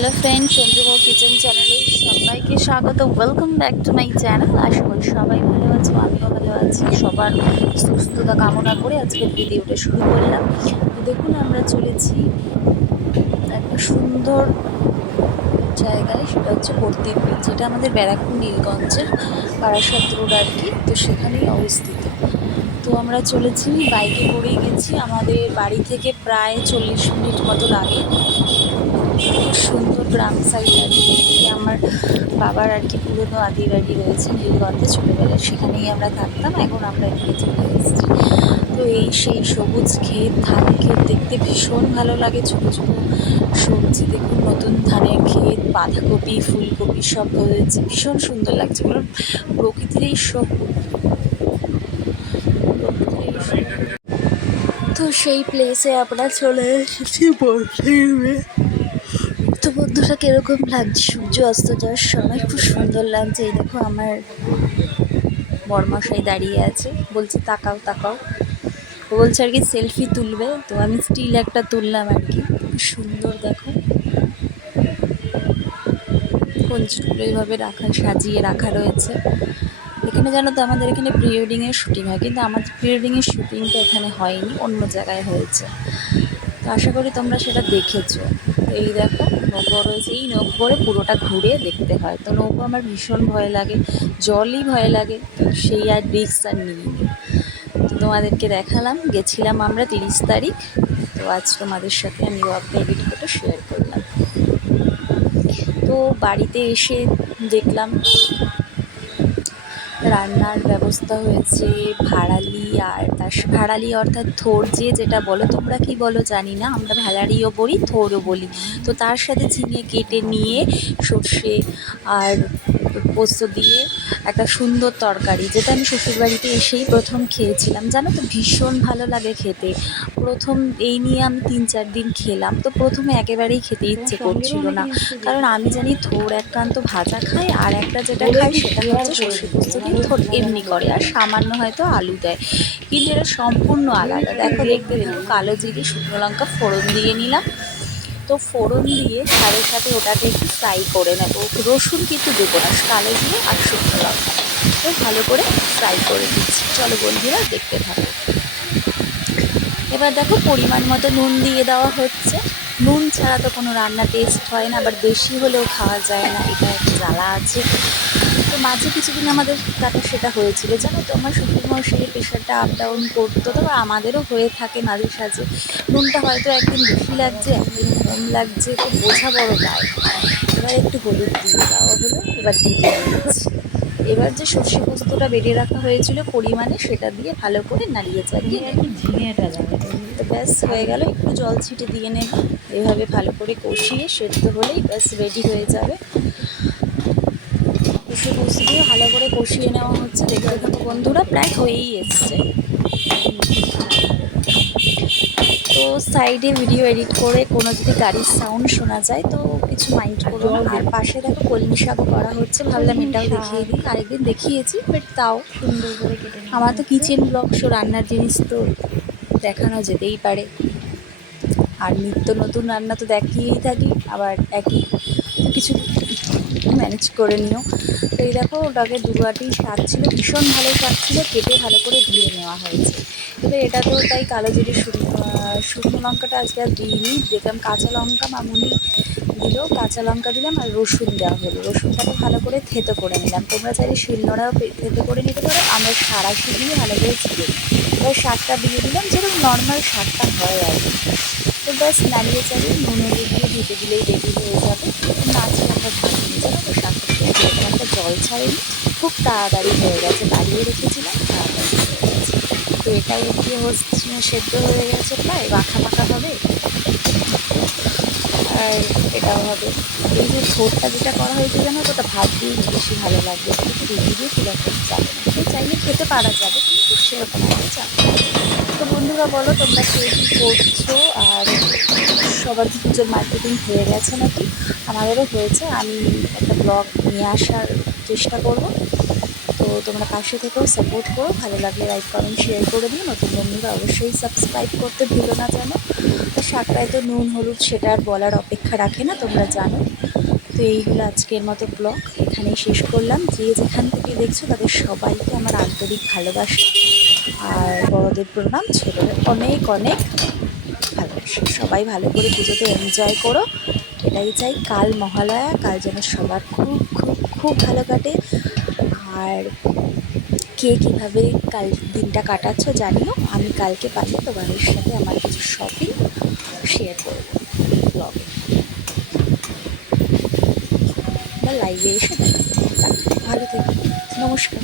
Hello friend Chandrababu kitchen চ্যানেলে সবাইকে স্বাগত welcome back to my channel আশা করি সবাই ভালো আছো, আমিও ভালো আছি। সবার সুস্থতা কামনা করে আজকের ভিডিওটা শুরু করলাম। দেখুন, আমরা চলেছি একটা সুন্দর জায়গায়, সেটা হচ্ছে ভর্তি যেটা আমাদের ব্যারাকপুর, নীলগঞ্জের বারাসাত রোড আর কি। তো সেখানেই অবস্থিত। তো আমরা চলেছি বাইকে করেই গেছি। আমাদের বাড়ি থেকে প্রায় চল্লিশ মিনিট মতো লাগে। সুন্দর গ্রাম সাইড আর আমার বাবার আর কি পুরনো আদি বাড়ি রয়েছে নীলগঞ্জে ছোটোবেলায়। সেখানেই আমরা থাকতাম, এখন আমরা এদিকে চলে এসেছি। তো এই সেই সবুজ ক্ষেত, ধান ক্ষেত দেখতে ভীষণ ভালো লাগে। ছোটো ছোটো সবজি দেখুন, নতুন ধানের ক্ষেত, বাঁধাকপি, ফুলকপি সব হয়েছে ভীষণ সুন্দর লাগছে। এগুলো প্রকৃতির এই সব তো সেই প্লেসে আমরা চলে এসেছি বর্ষে বন্ধুরা কীরকম লাগছে, সূর্য অস্ত যাওয়ার সময় খুব সুন্দর লাগছে। এই দেখো আমার বরমশাই দাঁড়িয়ে আছে, বলছে, তাকাও তাকাও। ও বলছে, আর কি সেলফি তুলবে? তো আমি স্টিল একটা তুললাম আর কি। সুন্দর, দেখো। কঞ্চিগুলো এইভাবে রাখা, সাজিয়ে রাখা রয়েছে। এখানে জানো তো, আমাদের এখানে প্রি ওয়েডিংয়ের শ্যুটিং হয়, কিন্তু আমাদের প্রি ওয়েডিংয়ের শ্যুটিংটা এখানে হয়নি, অন্য জায়গায় হয়েছে। তো আশা করি তোমরা সেটা দেখেছ। এই দেখো, নৌকো রয়েছে। এই নৌকোরে পুরোটা ঘুরে দেখতে হয়। তো নৌকো আমার ভীষণ ভয় লাগে, জলই ভয় লাগে, তো সেই আর রিক্স আর নিইনি তো তোমাদেরকে দেখালাম, গেছিলাম আমরা তিরিশ তারিখ। তো আজ তোমাদের সাথে আমি ওয়াকটা করে শেয়ার করলাম। তো বাড়িতে এসে দেখলাম রান্নার ব্যবস্থা হয়েছে, ভাড়ালি আর তার ভাড়ালি অর্থাৎ থোর যে যেটা বলো, তোমরা কি বলো জানি না, আমরা ভাড়ারিও বলি, থোরও বলি। তো তার সাথে ঝিঙে কেটে নিয়ে সর্ষে আর পোস্ত দিয়ে একটা সুন্দর তরকারি যেটা আমি শ্বশুরবাড়িতে এসেই প্রথম খেয়েছিলাম। জানো তো ভীষণ ভালো লাগে খেতে। প্রথম এই নিয়ে আমি তিন চার দিন খেলাম তো প্রথমে একেবারেই খেতে ইচ্ছে করছিল না। কারণ আমি জানি থোর একান্ত ভাজা খায় আর একটা যেটা খাই সেটা হচ্ছে সর্ষে পোস্ত দিয়ে থোর এমনি করে আর সামান্য হয়তো আলু দেয়। কিন্তু এটা সম্পূর্ণ আলাদা। দেখো দেখতে দেখো কালো জিরে শুকনো লঙ্কা ফোড়ন দিয়ে নিলাম। তো ফোড়ন দিয়ে সাথে সাথে ওটাকে একটু ফ্রাই করে নেব। রসুন কিন্তু দেবো না কালো দিয়ে আর শুকনো লঙ্কা। তো ভালো করে ফ্রাই করে দিচ্ছি চলো বন্ধুরা, দেখতে থাকো। এবার দেখো পরিমাণ মতো নুন দিয়ে দেওয়া হচ্ছে। নুন ছাড়া তো কোনো রান্না টেস্ট হয় না, আবার বেশি হলেও খাওয়া যায় না। এটা একটা জ্বালা আছে। তো মাঝে কিছুদিন আমাদের কাটা সেটা হয়েছিল। জানো তো, আমার শ্বশুরমশাইয়ের প্রেশারটা আপ ডাউন করতো, তো আমাদেরও হয়ে থাকে মাঝে সাঝে। নুনটা হয়তো একদিন বেশি লাগছে, একদিন কম লাগছে, তো বোঝা বড় দায়। এবার একটু হলুদ দিয়ে দেওয়া হলো এবার দিয়েছি এবার যে সর্ষে পোস্তটা বেটে রাখা হয়েছিল পরিমাণে, সেটা দিয়ে ভালো করে নাড়িয়ে চালিয়ে তো ব্যাস, হয়ে গেল। একটু জল ছিটে দিয়ে নেব। এভাবে ভালো করে কষিয়ে সেদ্ধ হলেই ব্যাস রেডি হয়ে যাবে। কষে দিয়ে ভালো করে কষিয়ে নেওয়া হচ্ছে। দেখতে থাকো বন্ধুরা প্রায় হয়েই এসছে। তো সাইডে ভিডিও এডিট করে কোনো যদি গাড়ির সাউন্ড শোনা যায় তো কিছু মাইন্ড করো আর পাশে দেখো কলমি শাক করা হচ্ছে। ভাবলাম এটাও দেখিয়ে দিই। আরেকদিন দেখিয়েছি বাট তাও সুন্দর করে কেটে আমার তো কিচেন ব্লগ শো রান্নার জিনিস তো দেখানো যেতেই পারে। আর নিত্য নতুন রান্না তো দেখিয়েই থাকি আবার একই। কিছু ম্যানেজ করে নিও। তো এই দেখো ওটাকে দুবাটি শাক ছিল, ভীষণ ভালো শাক ছিল, কেটে ভালো করে ধুয়ে নেওয়া হয়েছে। তো এটা তো তাই কালো জিরে শুকনো লঙ্কাটা আজকে আর দিইনি। দেখলাম কাঁচা লঙ্কা মামুনি দিল, কাঁচা লঙ্কা দিলাম আর রসুন দেওয়া হলো। রসুনটাকে ভালো করে থেতো করে নিলাম। তোমরা চাইলে শিলনোড়াও থেতো করে নিতে পারো। আমরা সারাশি দিয়ে ভালো করে নিই। এবার শাকটা দিয়ে দিলাম, যেরকম নর্মাল শাকটা হয় আর কি। তো ব্যাস নাড়িয়ে চালিয়ে নুন হলুদ দিয়ে ধুতে দিলেই রেডি হয়ে যাবে। মাছ আমরা নিয়ে যাব তো শাকটা আমরা জল ছাড়িনি, খুব তাড়াতাড়ি হয়ে গেছে, বাড়িয়ে রেখেছিলাম, তাড়াতাড়ি হয়ে গেছে। তো এটাই দিয়ে হচ্ছে, সেদ্ধ হয়ে গেছে, প্রায় মাখা মাখা হবে? আর এটাও হবে। এই যে ঝোলটা যেটা করা হয়েছে জানো তো, ওটা ভাত দিয়ে বেশি ভালো লাগবে। রুটি দিয়ে খুব একটা যাবে না তো চাইলে খেতে পারা যাবে, কিন্তু সেরকম একটা তো বন্ধুরা বলো, তোমরা কে কী করছ? আর সবার পুজোর মার্কেটিং হয়ে গেছে নাকি? আমাদেরও হয়েছে। আমি একটা ব্লগ নিয়ে আসার চেষ্টা করব। তোমরা পাশে থেকেও সাপোর্ট করো, ভালো লাগলে লাইক কমেন্ট শেয়ার করে দিও। নতুন বন্ধুরা অবশ্যই সাবস্ক্রাইব করতে ভুলো না জানো তো শাকটায় তো নুন, হলুদ সেটা আর বলার অপেক্ষা রাখে না, তোমরা জানো। তো এই হলো আজকের মতো ব্লগ এখানেই শেষ করলাম। যে যেখান থেকে দেখছ তাদের সবাইকে আমার আন্তরিক ভালোবাসা আর বড়দের প্রণাম, ছেলেদের অনেক অনেক ভালোবাসা। সবাই ভালো করে পুজোতে এনজয় করো। এটাই চাই, কাল মহালয়া, কাল যেন সবার খুব খুব খুব ভালো কাটে। আর কে কীভাবে কাল দিনটা কাটাচ্ছ জানিও। আমি কালকে পারলে তোমাদের সাথে আমার কিছু শপিং শেয়ার করব ব্লগে বা লাইভে এসে। ভালো থেকো। নমস্কার।